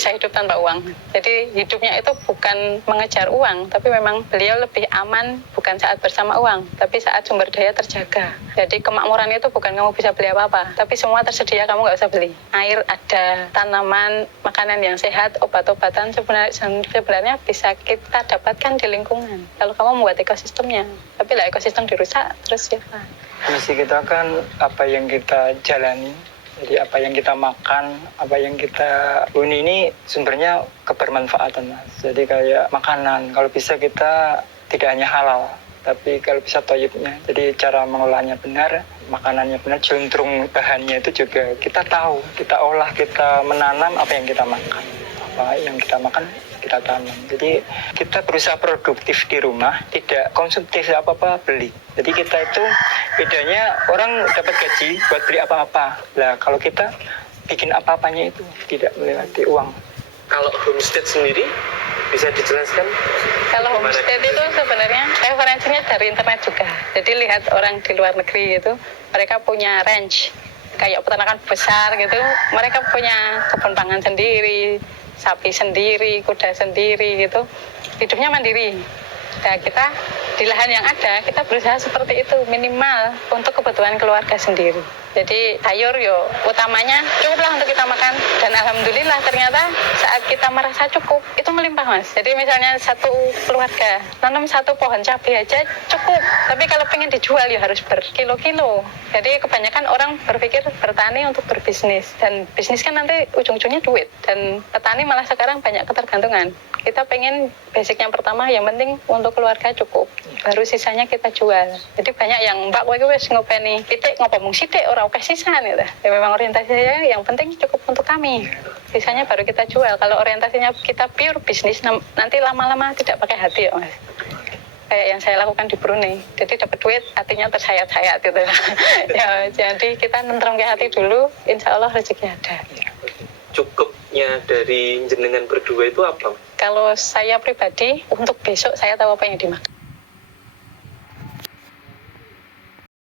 bisa hidup tanpa uang. Jadi hidupnya itu bukan mengejar uang, tapi memang beliau lebih aman bukan saat bersama uang, tapi saat sumber daya terjaga. Jadi kemakmuran itu bukan kamu bisa beli apa-apa, tapi semua tersedia, kamu nggak usah beli. Air ada, tanaman, makanan yang sehat, obat-obatan sebenarnya bisa kita dapatkan di lingkungan. Kalau kamu membuat ekosistemnya, tapi lah ekosistem dirusak, terus ya. Misi kita kan apa yang kita jalani. Jadi apa yang kita makan, apa yang kita huni ini sumbernya kebermanfaatan, Mas. Jadi kayak makanan, kalau bisa kita tidak hanya halal, tapi kalau bisa thayyibnya. Jadi cara mengolahnya benar, makanannya benar, jeluntrung bahannya itu juga kita tahu, kita olah, kita menanam apa yang kita makan. Apa yang kita makan, kita tanam. Jadi kita berusaha produktif di rumah, tidak konsumtif apa-apa beli. Jadi kita itu bedanya orang dapat gaji buat beli apa-apa. Nah kalau kita bikin apa-apanya itu tidak melewati uang. Kalau homestead sendiri bisa dijelaskan? Kalau homestead itu sebenarnya referensinya dari internet juga. Jadi lihat orang di luar negeri itu, mereka punya ranch kayak peternakan besar gitu. Mereka punya kebun pangan sendiri, sapi sendiri, kuda sendiri gitu. Hidupnya mandiri. Nah, kita di lahan yang ada, kita berusaha seperti itu, minimal untuk kebutuhan keluarga sendiri. Jadi sayur utamanya cukuplah untuk kita makan. Dan alhamdulillah ternyata saat kita merasa cukup, itu melimpah, Mas. Jadi misalnya satu keluarga tanam satu pohon cabai aja cukup. Tapi kalau pengen dijual harus berkilo-kilo. Jadi kebanyakan orang berpikir bertani untuk berbisnis. Dan bisnis kan nanti ujung-ujungnya duit. Dan petani malah sekarang banyak ketergantungan. Kita pengen basic yang pertama, yang penting untuk keluarga cukup. Baru sisanya kita jual. Jadi banyak yang mbak kowe wis ngopeni titik ngopo mung sithik ora akeh sisa gitu. Ya memang orientasi saya yang penting cukup untuk kami. Sisanya baru kita jual. Kalau orientasinya kita pure bisnis, nanti lama-lama tidak pakai hati ya, Mas. Kayak yang saya lakukan di Brunei. Jadi dapat duit, hatinya tersayat-sayat gitu. Ya, jadi kita nentrongke hati dulu, insya Allah rezeki ada. Cukupnya dari jenengan berdua itu apa? Kalau saya pribadi, untuk besok saya tahu apa yang dimakan.